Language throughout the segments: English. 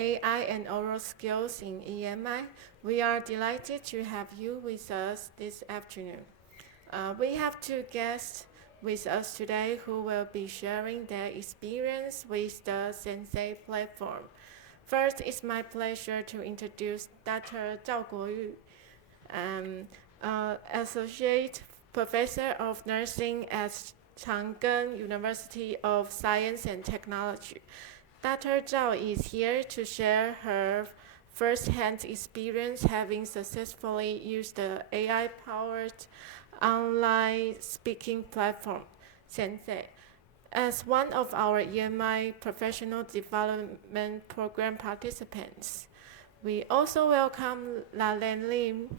AI and oral skills in EMI. We are delighted to have you with us this afternoon. We have two guests with us today who will be sharing their experience with the Sensei platform. First, it's my pleasure to introduce Dr. Zhao Guoyu, Associate Professor of Nursing at Chang'an University of Science and Technology. Dr. Zhao is here to share her first-hand experience having successfully used the AI-powered online speaking platform, Sensei. As one of our EMI Professional Development Program participants, we also welcome Lan Lim,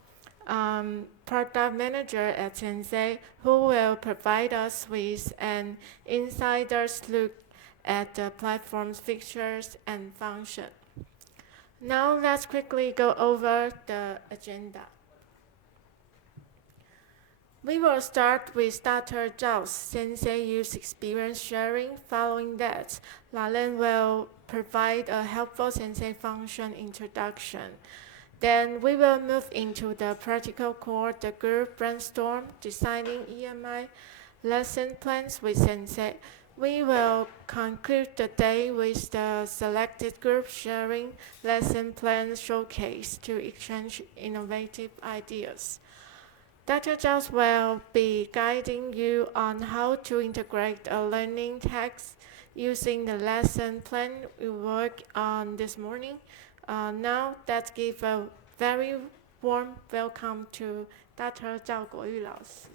Product Manager at Sensei, who will provide us with an insider's look at the platform's features and function. Now let's quickly go over the agenda. We will start with Dr. Zhao's Sensei use experience sharing. Following that, Lan will provide a helpful Sensei function introduction. Then we will move into the practical core, the group brainstorm, designing EMI lesson plans with Sensei. We will conclude the day with the selected group sharing lesson plan showcase to exchange innovative ideas. Dr. Zhao will be guiding you on how to integrate a learning text using the lesson plan we worked on this morning. Now let's give a very warm welcome to Dr. Zhao Guoyu 老师.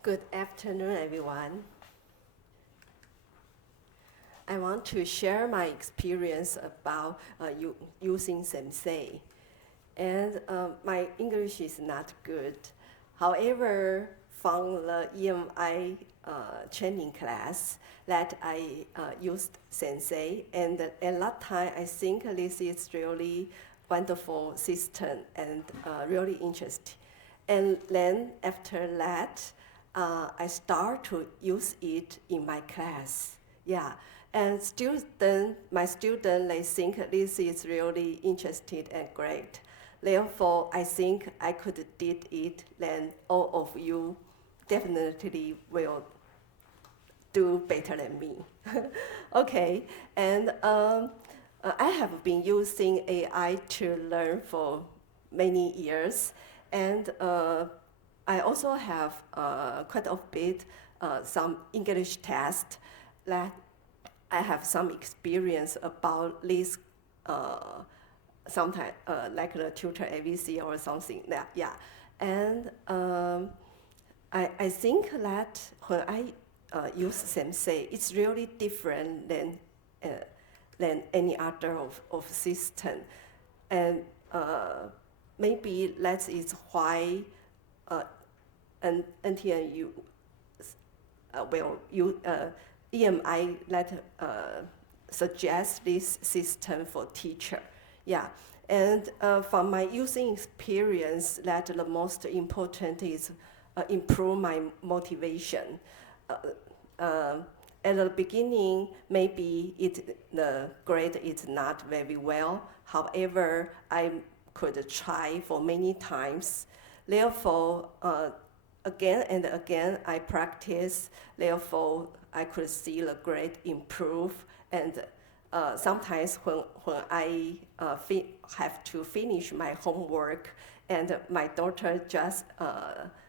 Good afternoon, everyone. I want to share my experience about using Sensei. And my English is not good. However, from the EMI training class that I used Sensei, and at that time I think this is really wonderful system and really interesting. And then after that, I start to use it in my class. Yeah, and my student, they think this is really interesting and great. Therefore, I think I could did it, then all of you definitely will do better than me. Okay, and I have been using AI to learn for many years, and I also have quite a bit some English test that I have some experience about this sometimes like the tutor AVC or something that, yeah. And I think that when I use Sensei, it's really different than any other of system. And maybe that is why NTNU EMI that suggests this system for teacher. Yeah, and from my using experience, that the most important is improve my motivation. At the beginning, maybe the grade is not very well. However, I could try for many times. Therefore, again and again, I practice. Therefore, I could see the grade improve. And sometimes when I have to finish my homework, and my daughter just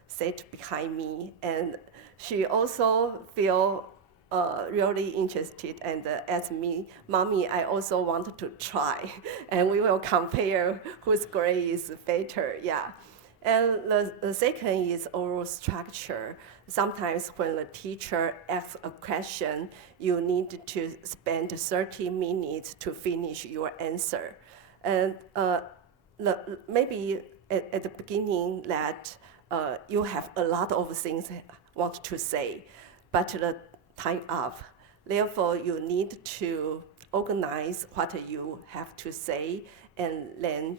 sat behind me, and she also feel really interested and asked me, "Mommy, I also want to try," and we will compare whose grade is better. Yeah. And the second is oral structure. Sometimes when the teacher asks a question, you need to spend 30 minutes to finish your answer. And maybe at the beginning that you have a lot of things want to say, but the time up. Therefore, you need to organize what you have to say and then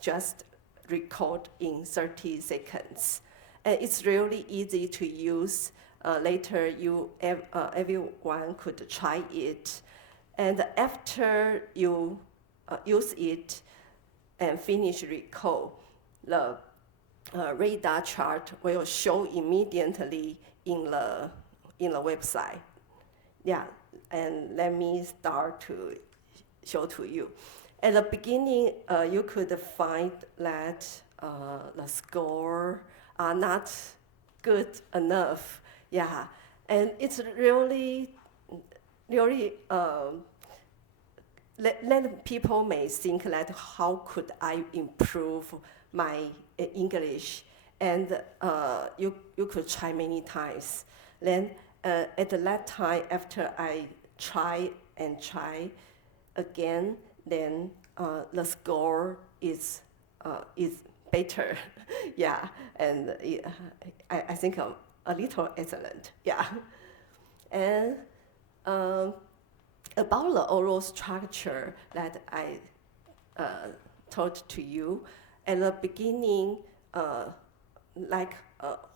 just record in 30 seconds. And it's really easy to use. Later, everyone could try it. And after you use it and finish recall, the radar chart will show immediately in the website. Yeah, and let me start to show to you. At the beginning, you could find that the score are not good enough. Yeah, and it's really then people may think that how could I improve my English, and you could try many times. Then at that time, after I try and try again, then the score is better. Yeah, and I think a little excellent. Yeah, and about the oral structure that I taught to you at the beginning,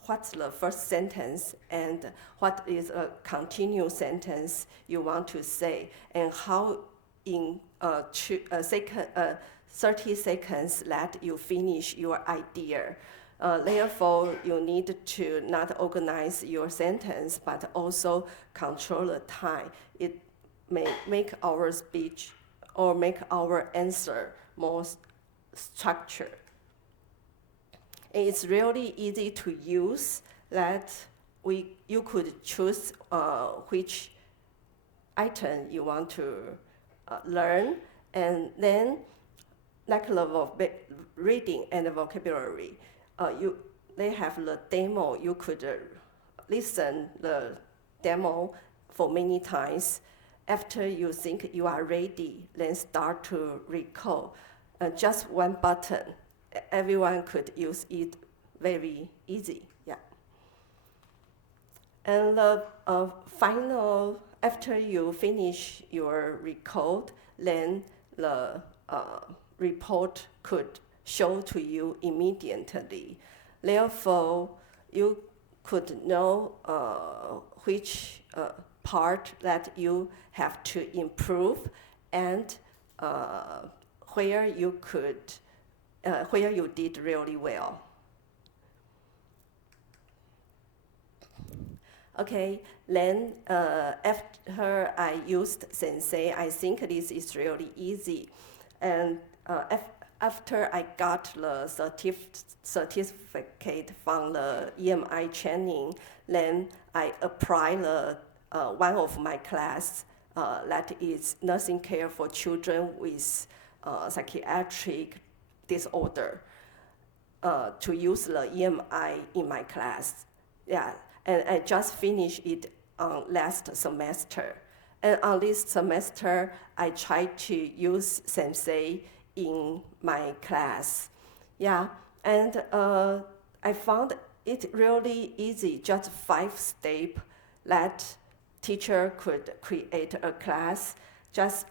what's the first sentence and what is a continuous sentence you want to say, and how in 30 seconds that you finish your idea. Therefore, you need to not organize your sentence, but also control the time. It may make our speech or make our answer more structured. And it's really easy to use that you could choose which item you want to learn, and then like the reading and the vocabulary, they have the demo. You could listen the demo for many times. After you think you are ready, then start to recall. Just one button. Everyone could use it very easy. Yeah. And the final, after you finish your record, then the report could show to you immediately. Therefore, you could know which part that you have to improve, and where you did really well. Okay, then after I used Sensei, I think this is really easy. And after I got the certificate from the EMI training, then I applied one of my class that is nursing care for children with psychiatric disorder to use the EMI in my class. Yeah, and I just finished it last semester. And on this semester, I tried to use Sensei in my class. Yeah, and I found it really easy, just 5 steps that teacher could create a class, just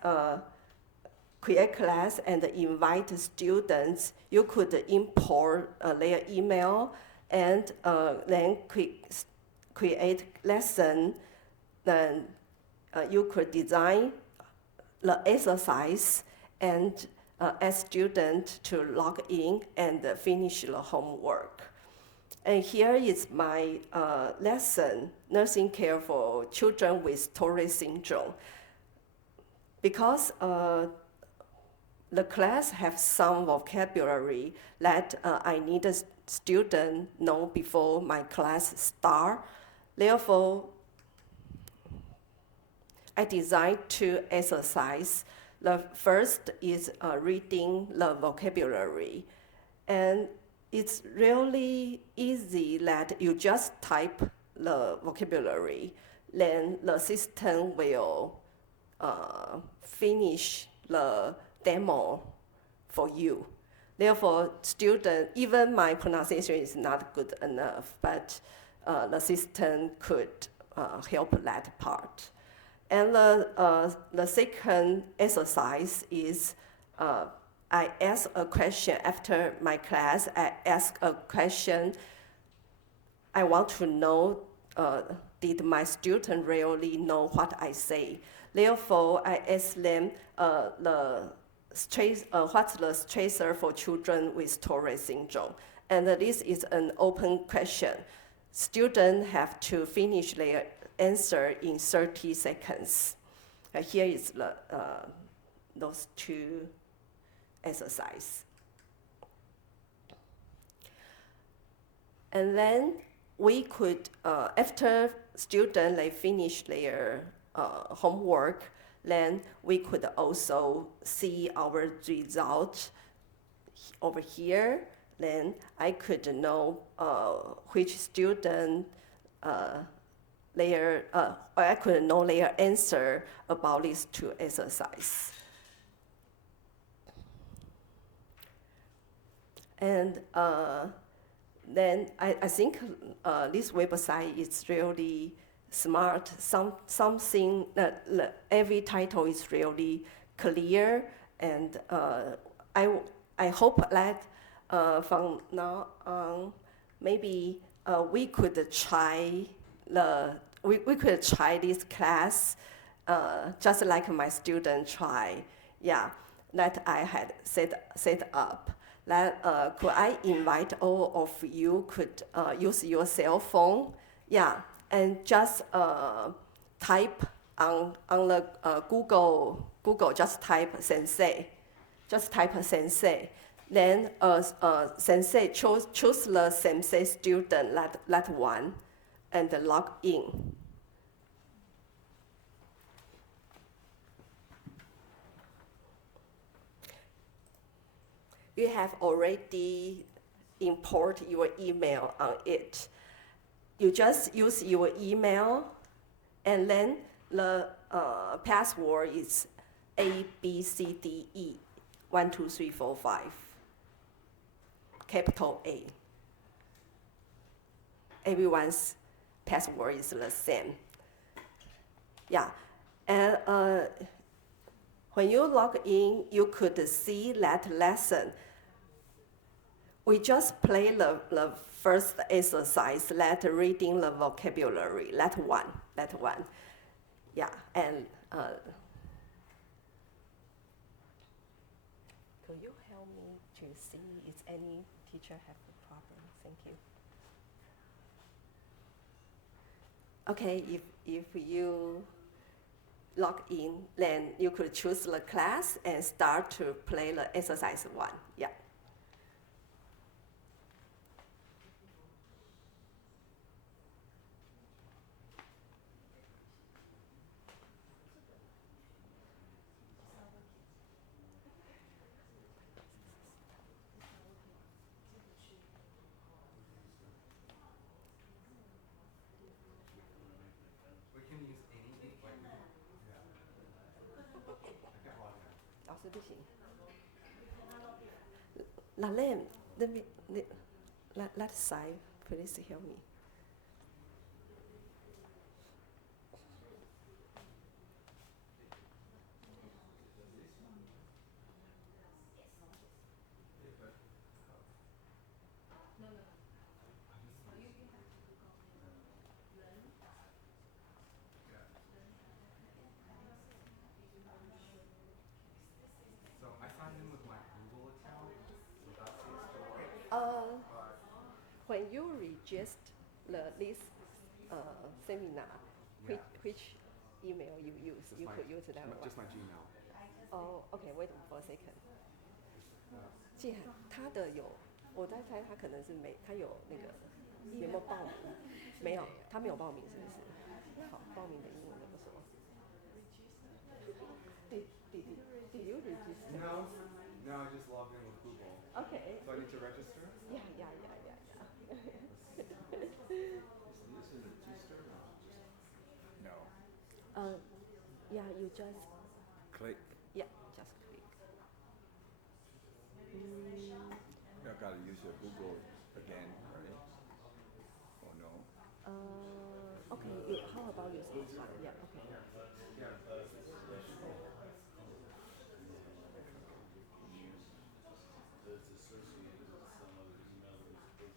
create class and invite students. You could import their email and then create lesson. Then you could design the exercise and ask students to log in and finish the homework. And here is my lesson, nursing care for children with Tourette syndrome. Because the class have some vocabulary that I need a student know before my class start. Therefore, I designed 2 exercises. The first is reading the vocabulary. And it's really easy that you just type the vocabulary, then the system will finish the demo for you. Therefore, student, even my pronunciation is not good enough, but the system could help that part. And the second exercise is I ask a question after my class. I ask a question I want to know, did my student really know what I say? Therefore, I ask them what's the stressor for children with Tourette syndrome? And this is an open question. Students have to finish their answer in 30 seconds. Here is those two exercises. And then we could, after students they finish their homework, then we could also see our result over here. Then I could know which student I could know their answer about these two exercises. And then I think this website is really smart. Something every title is really clear, and I hope that from now on, maybe we could try we could try this class just like my student try. Yeah, that I had set up. That could I invite all of you could use your cell phone, yeah, and just type on the Google just type sensei, then sensei choose the sensei student that one, and log in. You have already import your email on it. You just use your email, and then the password is ABCDE 1 2 3 4 5, capital A. Everyone's password is the same. Yeah, and when you log in, you could see that lesson. We just play the first exercise, that reading the vocabulary, that one. Yeah, and could you help me to see if any teacher have a problem? Thank you. Okay, if you log in, then you could choose the class and start to play the exercise one. Yeah. We can use any like 老师不行。Lalen, let side, please help me. So I signed in with my Google account, so that seems to work. But When you register this seminar, Yeah. which email you use? just You my, could use that one. just my Gmail. Oh, okay, wait for a second. 既然他的有，我在猜他可能是他有那个有没有报名？没有，他没有报名是不是？好，报名的英文怎么说？Did you register? No, I just logged in with Google. Okay. So I need to register? Yeah. No. Yeah, you just Click. yeah, just click. I gotta use your Google again, right? Oh no. Okay. How about use this one? Yeah. Okay.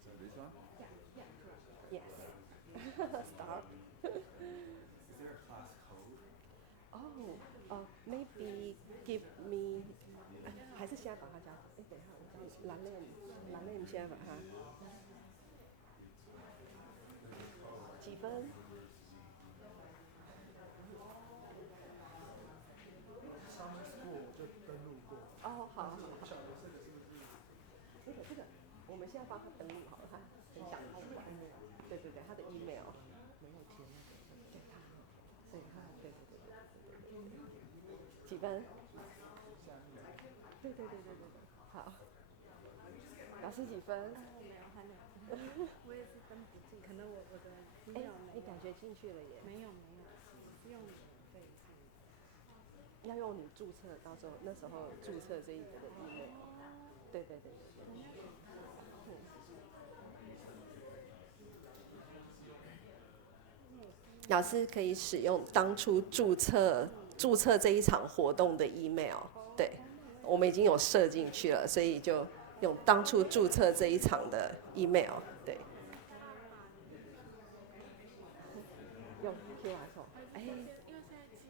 So this one? Yes. Start. Is there a class code? Maybe give me，还是现在把它加好。哎，等一下，我刚蓝链现在把它几分？ Summer school 就登录过。哦，好。不晓得这个是不是？这个，我们现在帮他登录好了，他很想好玩。对，他的 email 没有填那个，对他，所以他对，几分？对，好。老师几分？没有，还没有。我也是登不进，可能我的资料没有。你感觉进去了耶？没有，是用免费上的。要用你注册，到时候那时候注册这一个的 email。对。老师可以使用当初注册这一场活动的 email。对，我们已经有设进去了，所以就用当初注册这一场的 email。对。用 QR code。哎。因为现在记得。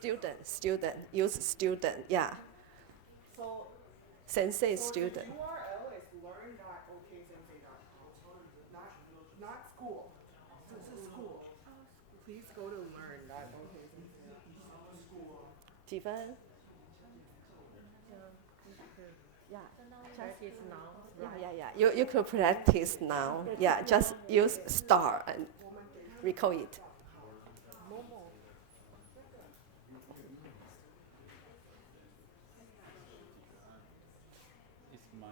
Student, use student, yeah. So, Sensei so student. the URL is learn.oksensei.com. Not school. This is school. Please go to learn.oksensei.com. 几分？ Yeah. Practice now. Yeah. You could practice now. Yeah, just use star and record it. It's my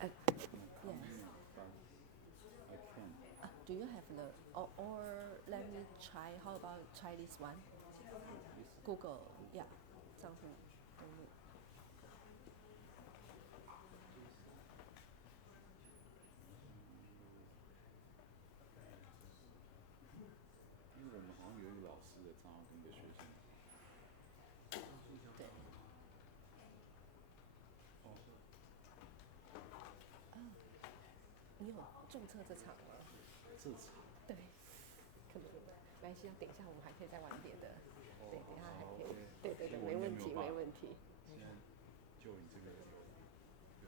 Yes. I can. Do you have the or let me try? How about try this one? Google, yeah. 账户登录。因为我们好像有一个老师的账号跟一个学生。对。你有注册这场吗？这场。对。可能没关系，等一下我们还可以再玩别的。对，等一下还可以。对，没问题。现在就你这个。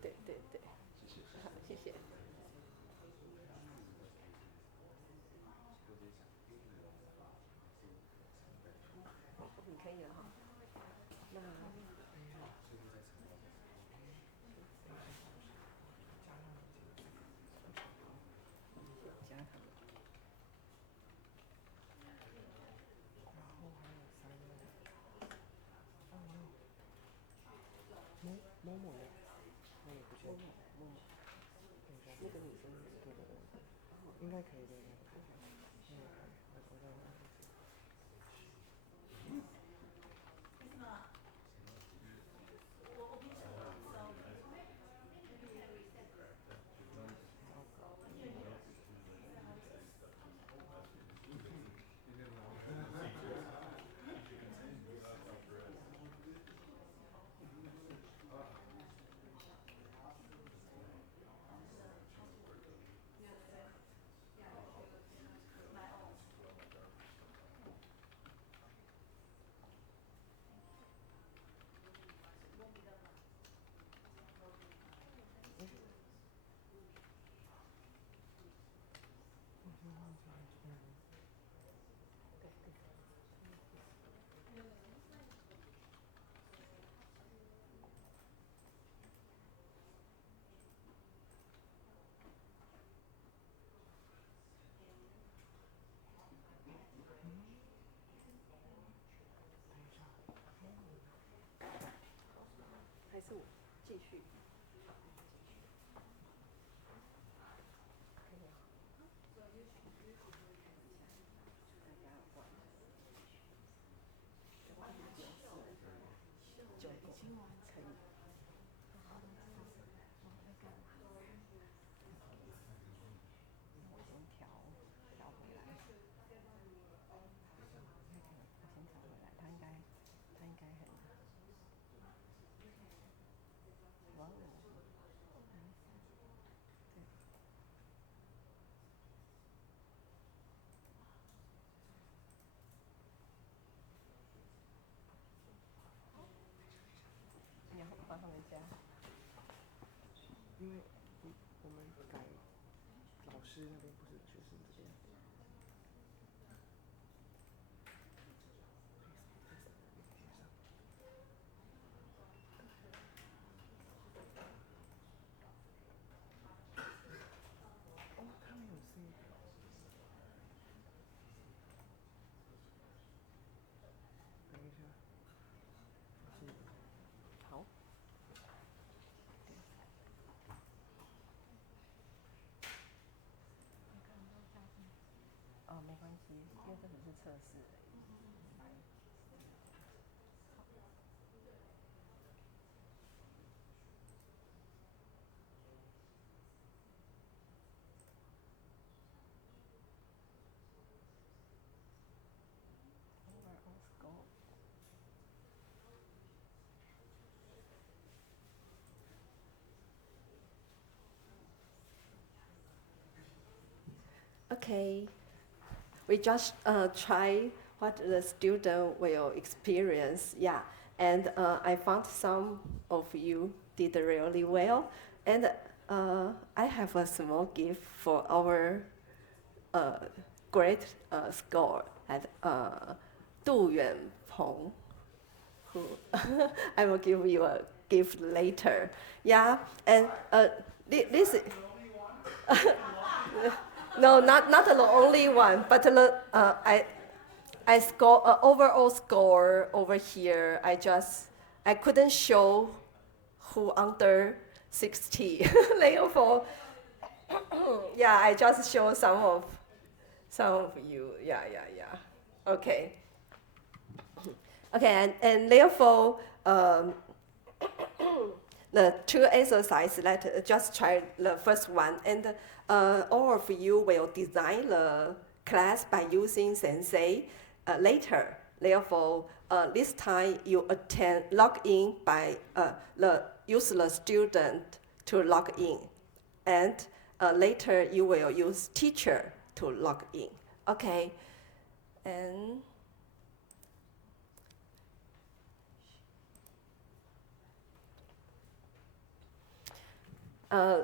对。谢谢。好，谢谢。你可以了哈。那。加他。某某的，我也不确定。那个女生。对，应该可以的。还是我继续。调回来。我先调回来，他应该因为我们改老师那边不是学生这边。哦，他们有 C。等一下。好。没关系，因为这只是测试。Okay, we just try what the student will experience. Yeah, and I found some of you did really well, and I have a small gift for our great score at Du Yuanpeng, who I will give you a gift later. Yeah, and this. No, not the only one, but I score overall score over here. I couldn't show who under 60 level. Yeah, I just show some of you. Yeah. Okay. Okay, and therefore the two exercises. Let just try the first one, and all of you will design the class by using Sensei later. Therefore, this time you log in by use the student to log in, and later you will use teacher to log in. Okay, and.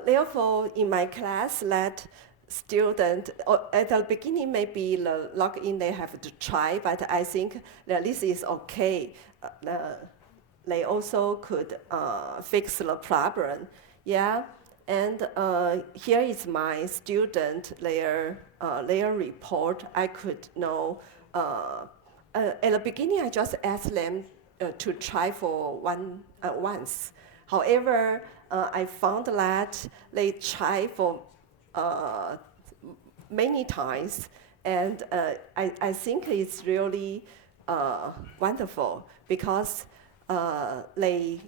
Therefore, in my class, let student at the beginning maybe the login they have to try, but I think that this is okay. They also could fix the problem. Yeah, and here is my student their report. I could know. At the beginning, I just asked them to try for once. However, I found that they try for many times, and I think it's really wonderful because they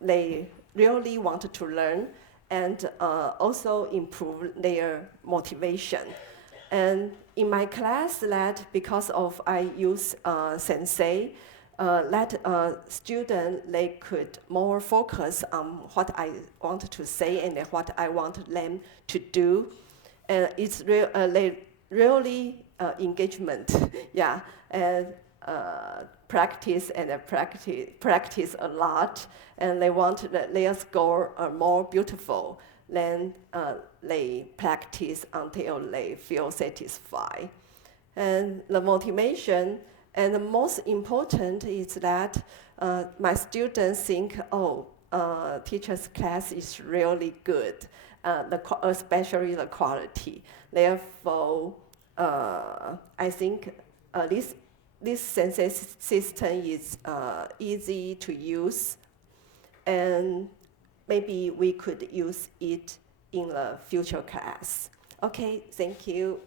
they really want to learn and also improve their motivation. And in my class, that because of I use Sensei. Let student they could more focus on what I want to say and what I want them to do. It's really engagement, yeah, and practice a lot, and they want their score more beautiful. Then they practice until they feel satisfied, and the motivation. And the most important is that my students think, teacher's class is really good, especially the quality. Therefore, I think this sensei system is easy to use, and maybe we could use it in the future class. Okay, thank you.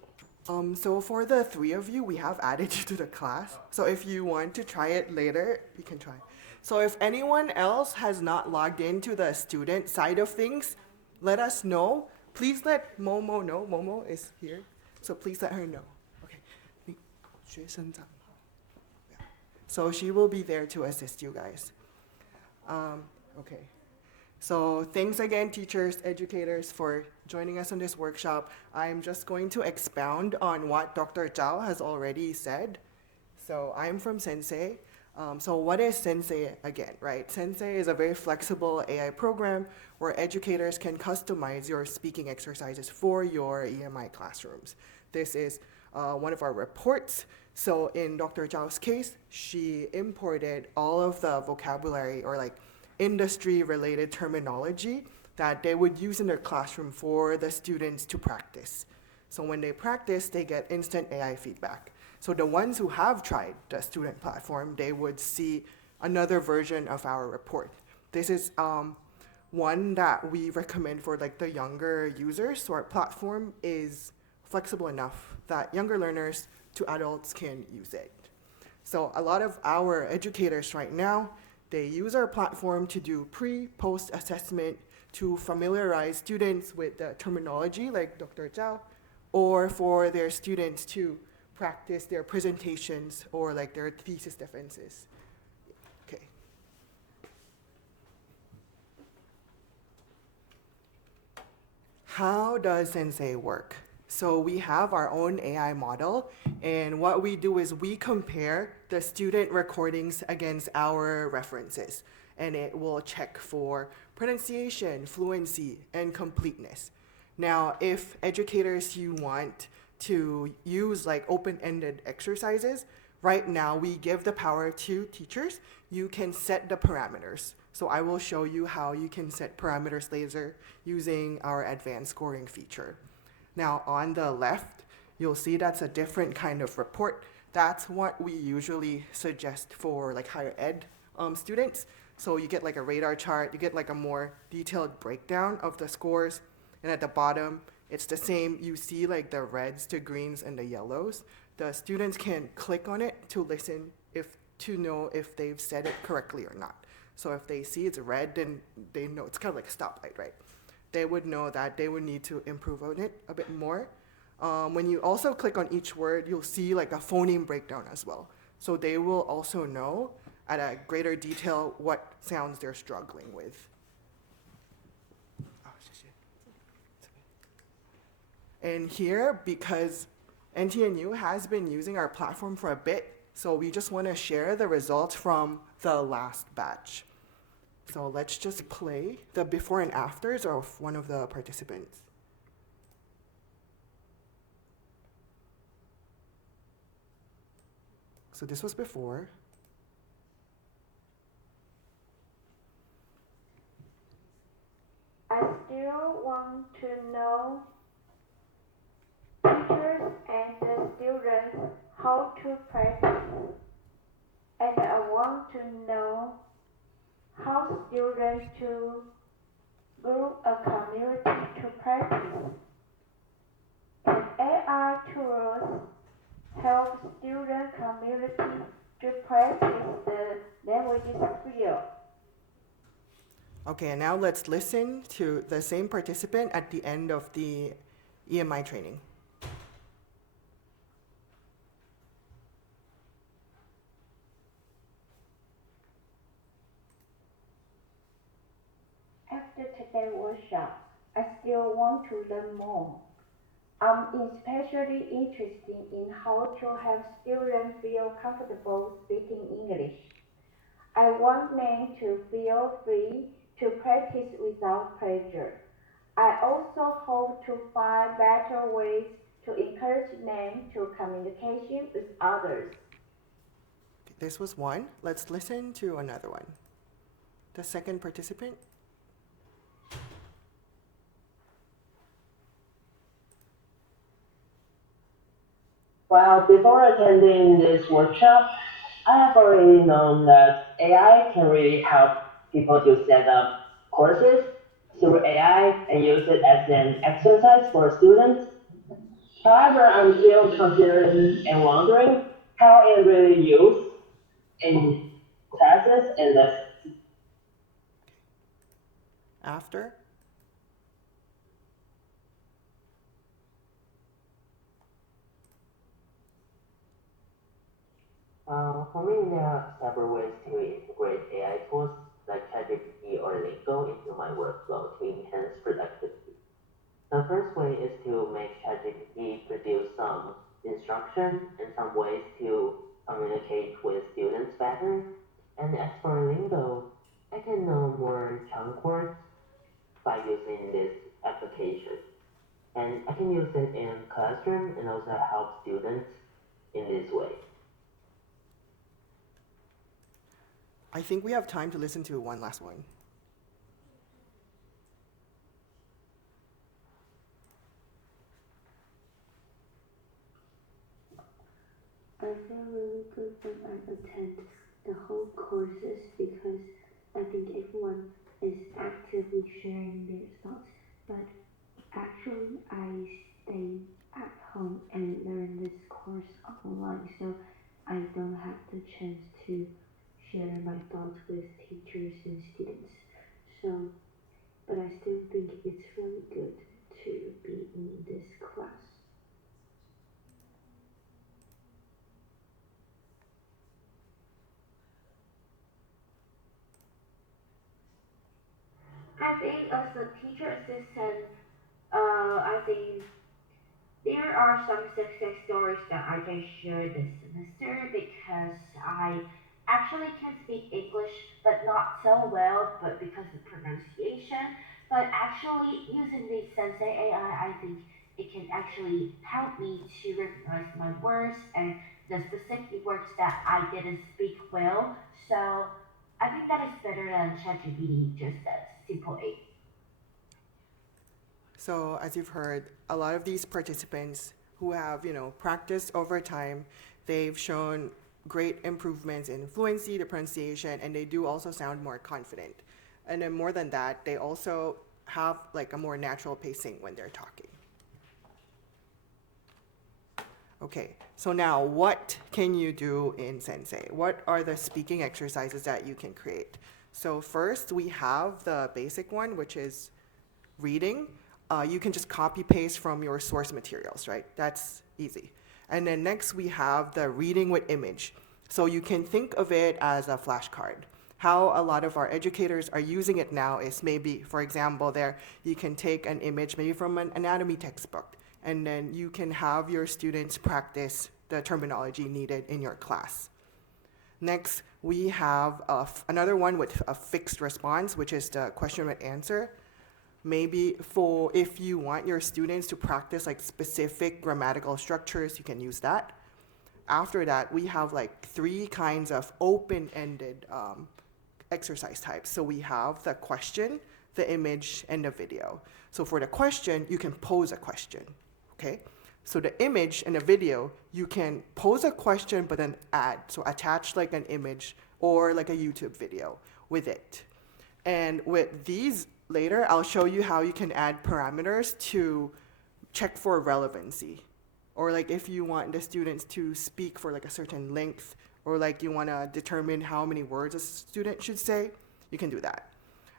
So for the three of you, we have added you to the class. So if you want to try it later, you can try. So if anyone else has not logged into the student side of things, let us know. Please let Momo know. Momo is here. So please let her know. Okay. 学生长好. Yeah. So she will be there to assist you guys. Okay. So thanks again, teachers, educators, for joining us on this workshop. I'm just going to expound on what Dr. Zhao has already said. So I'm from Sensei. So what is Sensei again, right? Sensei is a very flexible AI program where educators can customize your speaking exercises for your EMI classrooms. This is one of our reports. So in Dr. Zhao's case, she imported all of the vocabulary or like industry-related terminology that they would use in their classroom for the students to practice. So when they practice, they get instant AI feedback. So the ones who have tried the student platform, they would see another version of our report. This is one that we recommend for like the younger users. So our platform is flexible enough that younger learners to adults can use it. So a lot of our educators right now, they use our platform to do pre-post assessment to familiarize students with the terminology like Dr. Zhao, or for their students to practice their presentations or like their thesis defenses. Okay. How does Sensei work? So we have our own AI model, and what we do is we compare the student recordings against our references, and it will check for pronunciation, fluency, and completeness. Now, if educators you want to use like open-ended exercises, right now we give the power to teachers. You can set the parameters. So I will show you how you can set parameters later using our advanced scoring feature. Now on the left, you'll see that's a different kind of report. That's what we usually suggest for like higher ed students. So you get like a radar chart, you get like a more detailed breakdown of the scores. And at the bottom, it's the same. You see like the reds to greens and the yellows. The students can click on it to listen to know if they've said it correctly or not. So if they see it's red, then they know it's kind of like a stoplight, right? They would know that they would need to improve on it a bit more. When you also click on each word, you'll see like a phoneme breakdown as well. So they will also know at a greater detail what sounds they're struggling with. And here, because NTNU has been using our platform for a bit, so we just want to share the results from the last batch. So let's just play the before and afters of one of the participants. So this was before. I still want to know teachers and the students how to practice. And I want to know how students to group a community to practice. Can AI tools help student community to practice the languages field? Okay, and now let's listen to the same participant at the end of the EMI training. After today's workshop, I still want to learn more. I'm especially interested in how to have students feel comfortable speaking English. I want them to feel free to practice without pressure. I also hope to find better ways to encourage them to communication with others. This was one. Let's listen to another one. The second participant. Well, before attending this workshop, I have already known that AI can really help people to set up courses through AI and use it as an exercise for students. However, I'm still considering and wondering how it really used in classes and lessons. After. For me, there are several ways to integrate AI tools like ChatGPT or Lingo into my workflow to enhance productivity. The first way is to make ChatGPT produce some instructions and some ways to communicate with students better. And as for lingo, I can know more chunk words by using this application. And I can use it in classroom and also help students in this way. I think we have time to listen to one last one. I feel really good when I attend the whole courses because I think everyone is actively sharing their thoughts. But actually, I stay at home and learn this course online, so I don't have the chance to share my thoughts with teachers and students. So, but I still think it's really good to be in this class. I think as a teacher assistant, I think there are some success stories that I can share this semester because I actually can speak English, but not so well, but because of pronunciation. But actually, using the Sensei AI, I think it can actually help me to recognize my words and the specific words that I didn't speak well. So I think that is better than ChatGPT, just that simple A. So as you've heard, a lot of these participants who have, practiced over time, they've shown great improvements in fluency, the pronunciation, and they do also sound more confident. And then more than that, they also have like a more natural pacing when they're talking. Okay, so now what can you do in Sensei? What are the speaking exercises that you can create? So first we have the basic one, which is reading. You can just copy paste from your source materials, right? That's easy. And then next we have the reading with image. So you can think of it as a flashcard. How a lot of our educators are using it now is maybe, for example, there you can take an image maybe from an anatomy textbook, and then you can have your students practice the terminology needed in your class. Next, we have another one with a fixed response, which is the question and answer. Maybe for if you want your students to practice like specific grammatical structures, you can use that. After that, we have like 3 kinds of open-ended exercise types. So we have the question, the image, and the video. So for the question, you can pose a question, okay? So the image and the video, you can pose a question but then add, so attach like an image or like a YouTube video with it. And with these later, I'll show you how you can add parameters to check for relevancy. Or like if you want the students to speak for like a certain length, or like you want to determine how many words a student should say, you can do that.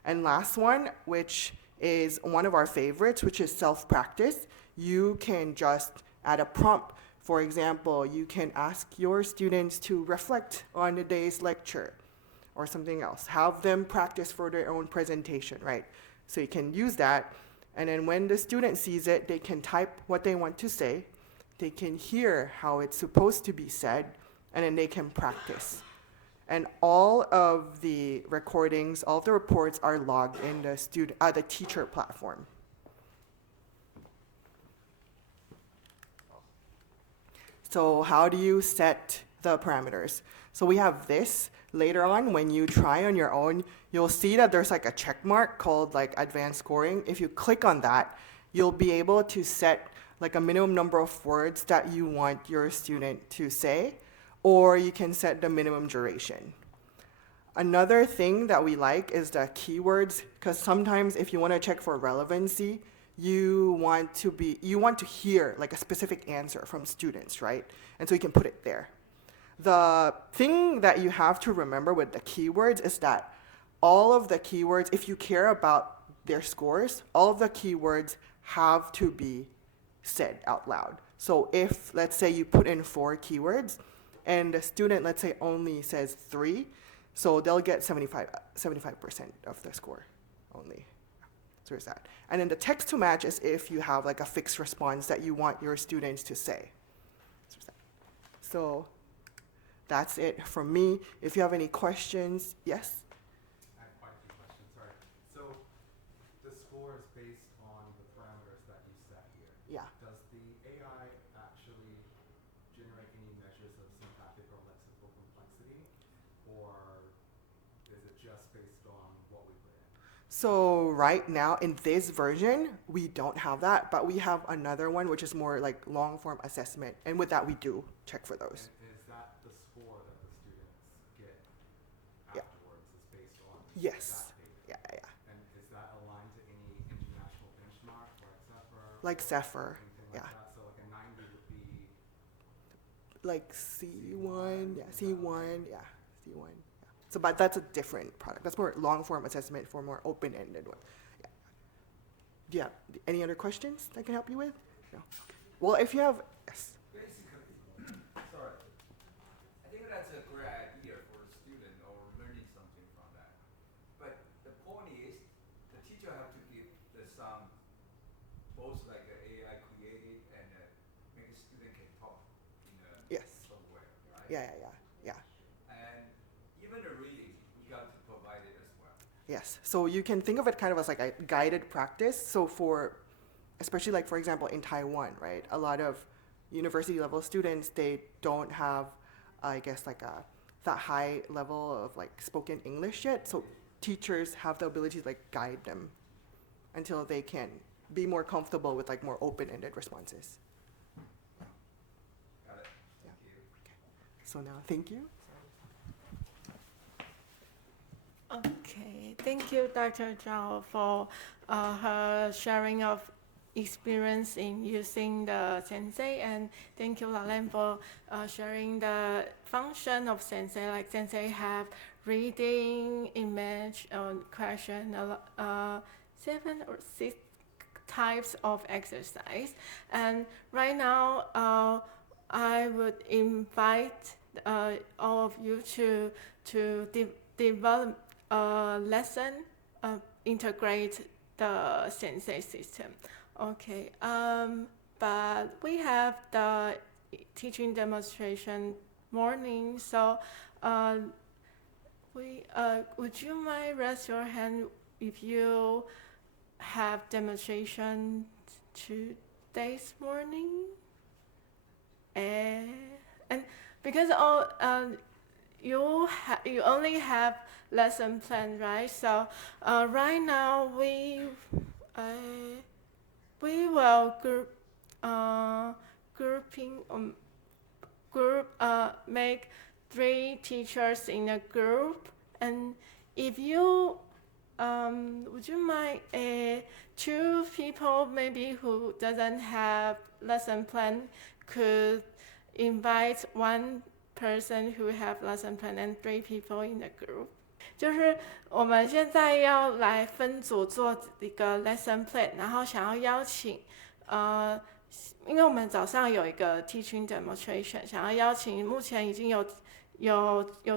And last one, which is one of our favorites, which is self-practice. You can just add a prompt. For example, you can ask your students to reflect on the day's lecture or something else. Have them practice for their own presentation, right? So you can use that, and then when the student sees it, they can type what they want to say, they can hear how it's supposed to be said, and then they can practice. And all of the recordings, all of the reports are logged in the teacher platform. So how do you set the parameters? So we have this. Later on, when you try on your own, you'll see that there's like a check mark called like advanced scoring. If you click on that, you'll be able to set like a minimum number of words that you want your student to say, or you can set the minimum duration. Another thing that we like is the keywords, because sometimes if you want to check for relevancy, you want to hear like a specific answer from students, right? And so you can put it there. The thing that you have to remember with the keywords is that all of the keywords, if you care about their scores, all of the keywords have to be said out loud. So if, let's say, you put in 4 keywords, and the student, let's say, only says 3, so they'll get 75% of the score only. So there's that. And then the text to match is if you have like a fixed response that you want your students to say. So that's it from me. If you have any questions, yes? I have quite a few questions. Sorry. So the score is based on the parameters that you set here. Yeah. Does the AI actually generate any measures of syntactic or lexical complexity, or is it just based on what we put in? So right now in this version, we don't have that, but we have another one which is more like long form assessment. And with that, we do check for those. And is that the score that the students get Yeah. afterwards is based on Yes. that data? Yeah, yeah, yeah. And is that aligned to any international benchmark like Zephyr? Like or Zephyr, anything like yeah. that? So like a 90 would be Like C1, yeah, C1, yeah, C1. Yeah. So, but that's a different product. That's more long form assessment for more open-ended one. Yeah. Yeah. Any other questions that I can help you with? No. Well, if you have, yes. Basically, sorry. I think that's a great idea for a student or learning something from that. But the point is, the teacher have to give the some, both like a AI created and make a student can talk in a Yes. somewhere, right? Yeah, yeah, yeah, yeah. And even the reading, we got to provide it as well. Yes. So you can think of it kind of as like a guided practice. So for, especially like for example in Taiwan, right? A lot of university level students, they don't have, I guess like that high level of like spoken English yet. So teachers have the ability to like guide them until they can be more comfortable with like more open-ended responses. Got it. Yeah. Thank you. So now, thank you. Okay, thank you, Dr. Zhao, for her sharing of experience in using the Sensei, and thank you, Lalen, for sharing the function of Sensei. Like Sensei have reading, image, question, 7 or 6 types of exercise. And right now, I would invite all of you to develop a lesson, integrate the Sensei system. Okay, but we have the teaching demonstration morning, so would you mind raise your hand if you have demonstration today's morning? And because you only have lesson plan, right? So right now we will make 3 teachers in a group, and if you would you mind 2 people maybe who doesn't have lesson plan could invite 1 person who have lesson plan and 3 people in the group. 就是我们现在要来分组做一个 lesson plan， 然后想要邀请因为我们早上有一个 teaching demonstration， 想要邀请目前已经有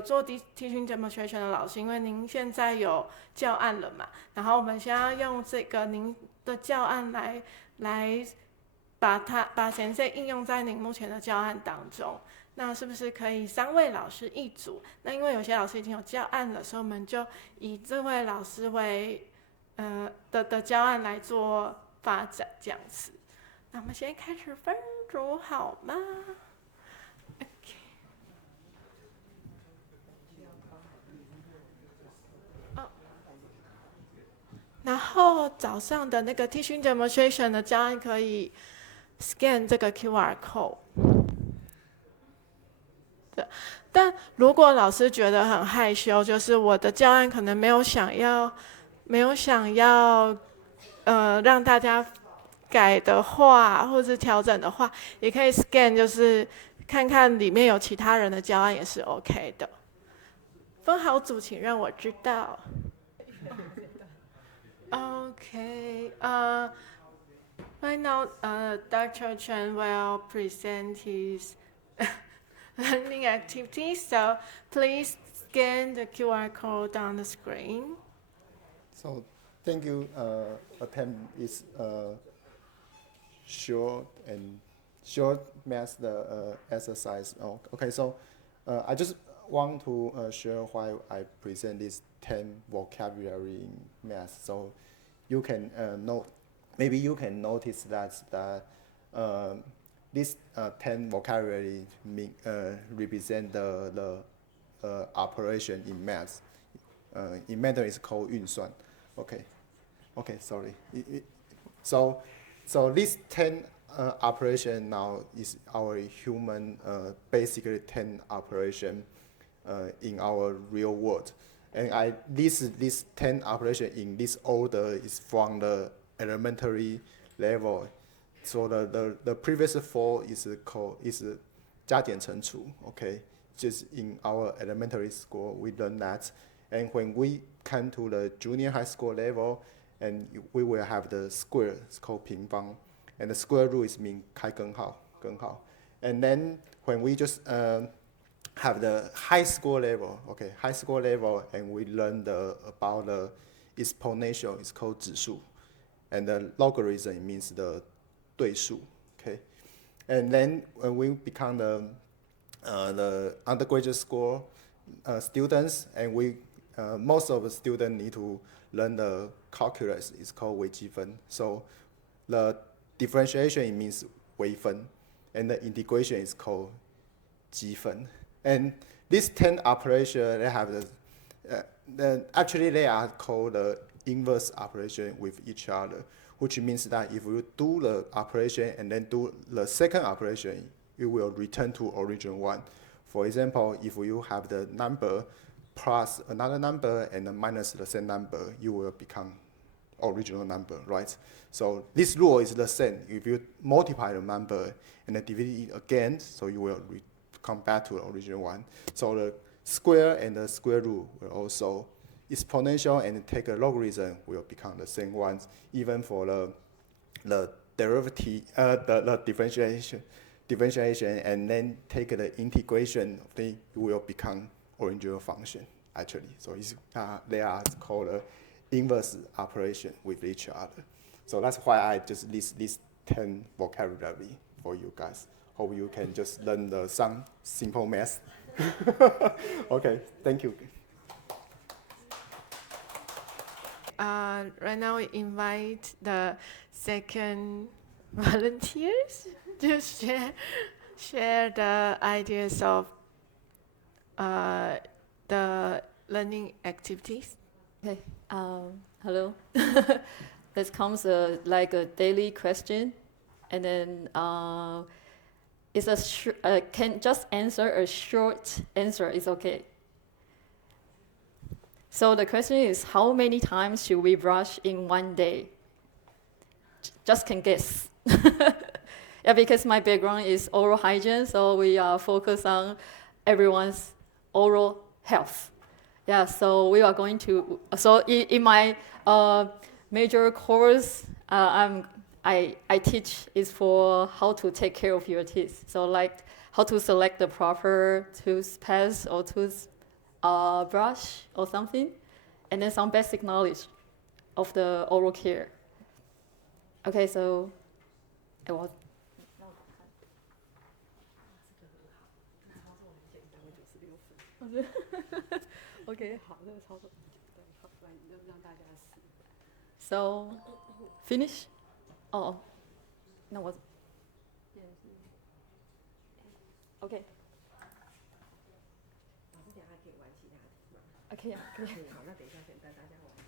做 teaching demonstration 的老师，因为您现在有教案了嘛，然后我们现在用这个您的教案来把Sensei应用在您目前的教案当中。那是不是可以3位老师一组？那因为有些老师已经有教案了，所以我们就以这位老师为的教案来做发展这样子。那我们先开始分组好吗？OK。然后早上的那个 teaching demonstration 的教案可以 scan 这个 QR code。但如果老师觉得很害羞，就是我的教案可能没有想要让大家改的话，或是调整的话，也可以 scan， 就是看看里面有其他人的教案也是 OK 的。分好组，请让我知道。Okay. Right now, Dr. Chen will present his learning activities. So please scan the QR code on the screen. So thank you. Attempt is short math the exercise. Oh, okay. So I just want to share why I present this 10 vocabulary in math. So you can maybe you can notice that this 10 vocabulary represent the operation in math. In Mandarin, it's called 运算. Okay, sorry. So this 10 operation now is our human basically 10 operation in our real world. And this 10 operation in this order is from the elementary level. So the previous 4 is called 加减乘除, okay? Just in our elementary school we learn that. And when we come to the junior high school level, and we will have the square, it's called 平方. And the square root is mean 开根号. And then when we just have the high school level, okay, high school level, and we learn about the exponential, it's called 指数. And the logarithm means the 对数, okay. And then when we become the undergraduate school students, and most of the students need to learn the calculus, it's called 微积分. So the differentiation, it means 微分, and the integration is called 积分. And these 10 operations, they have actually they are called the inverse operation with each other, which means that if you do the operation and then do the second operation, you will return to original one. For example, if you have the number plus another number and then minus the same number, you will become original number, right? So this rule is the same. If you multiply the number and then divide it again, so you will come back to the original one. So the square and the square root will also exponential and take a logarithm will become the same ones, even for the derivative, the differentiation, and then take the integration, they will become original function, actually. So they are called inverse operation with each other. So that's why I just list these 10 vocabulary for you guys. Hope you can just learn some simple math. Okay, thank you. Right now we invite the second volunteers to share the ideas of the learning activities. Okay, hello. This comes like a daily question, and then it's can just answer a short answer. It's okay. So the question is, how many times should we brush in one day? Just can guess. Yeah, because my background is oral hygiene, so we are focused on everyone's oral health. Yeah, so we are going to. So in my major course, I teach is for how to take care of your teeth. So like how to select the proper toothpaste or brush or something, and then some basic knowledge of the oral care. Okay, so it was. Okay, so finish? Oh, no, what? Okay. Okay, 可以。好，那等一下先带大家玩这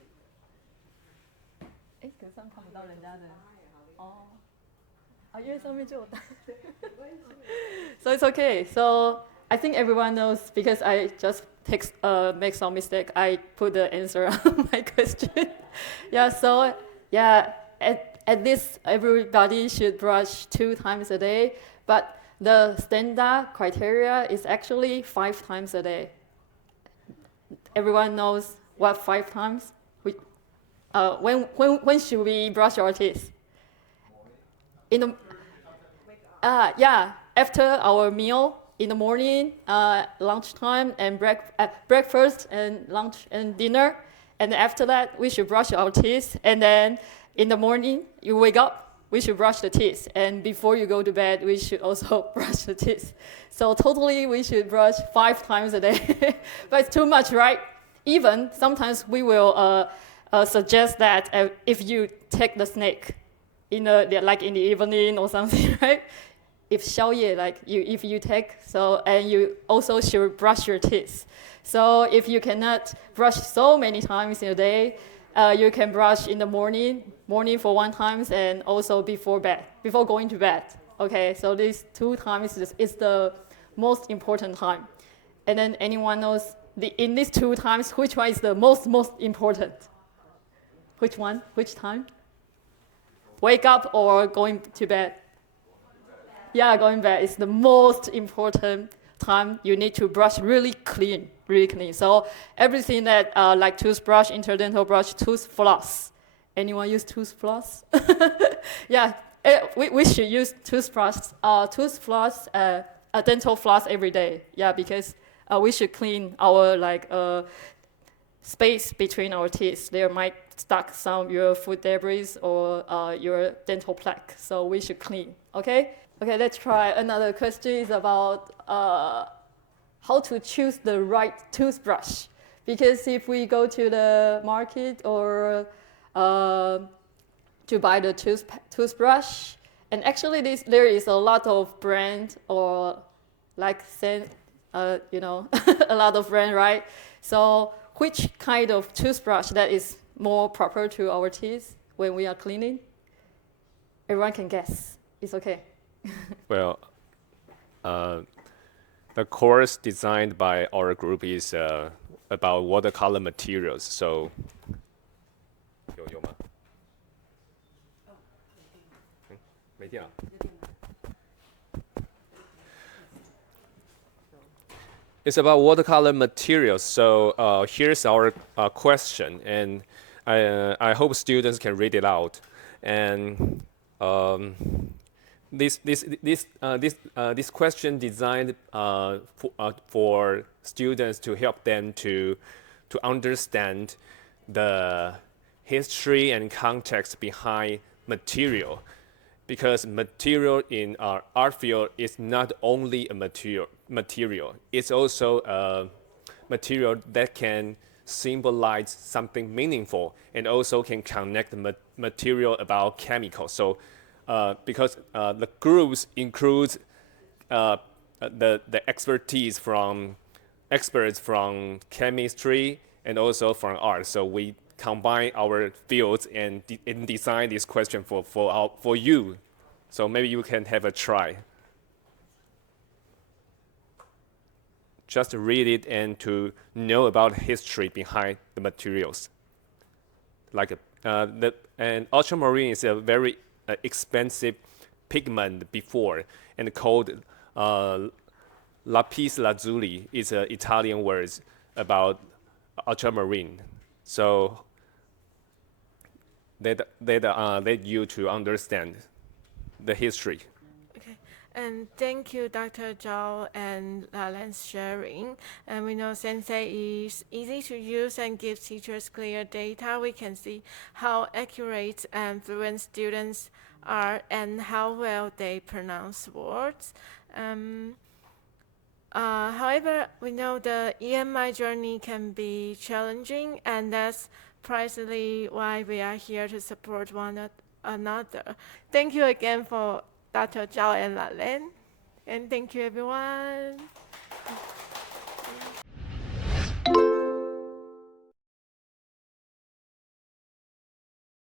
个。哎，可是这样看不到人家的。哦。啊，因为上面就有带。So it's okay. So I think everyone knows because I just make some mistake. I put the answer on my question. Yeah. So yeah, at least everybody should brush 2 times a day, but the standard criteria is actually 5 times a day. Everyone knows what 5 times? When should we brush our teeth? In the yeah, after our meal in the morning, lunchtime, and breakfast and lunch and dinner, and after that we should brush our teeth. And then in the morning you wake up, we should brush the teeth. And before you go to bed, we should also brush the teeth. So totally, we should brush 5 times a day. But it's too much, right? Even sometimes we will suggest that if you take the snake like in the evening or something, right? If 宵夜, if you take, and you also should brush your teeth. So if you cannot brush so many times in a day, you can brush in the morning for 1 time, and also before going to bed. Okay, so these 2 times is the most important time. And then anyone knows in these 2 times, which one is the most important? Which one? Which time? Wake up or going to bed? Yeah, going to bed is the most important time. You need to brush really clean. So everything that like toothbrush, interdental brush, tooth floss. Anyone use tooth floss? Yeah, we should use tooth floss, dental floss every day. Yeah, because we should clean our space between our teeth. There might stuck some your food debris or your dental plaque. So we should clean. Okay. Okay, let's try another question. Is about how to choose the right toothbrush. Because if we go to the market or to buy the toothbrush, and actually there is a lot of brand or a lot of brand, right? So which kind of toothbrush that is more proper to our teeth when we are cleaning? Everyone can guess. It's okay. Well, the course designed by our group is about watercolor materials. So, 有吗？没电了。It's about watercolor materials. So here's our question, and I hope students can read it out. And this question designed for students to help them to understand the history and context behind material, because material in our art field is not only a material, it's also a material that can symbolize something meaningful and also can connect the material about chemicals. So because the groups include the expertise from experts from chemistry and also from art. So we combine our fields and design this question for you. So maybe you can have a try. Just read it and to know about history behind the materials. And ultramarine is a very expensive pigment before, and called lapis lazuli is an Italian word about ultramarine. So that led you to understand the history. Okay, and thank you, Dr. Zhao and Lalan's sharing. And we know Sensei is easy to use and gives teachers clear data. We can see how accurate and fluent students are and how well they pronounce words. However, we know the EMI journey can be challenging, and that's precisely why we are here to support one another. Thank you again for Dr. Zhao and Lalan, and thank you everyone.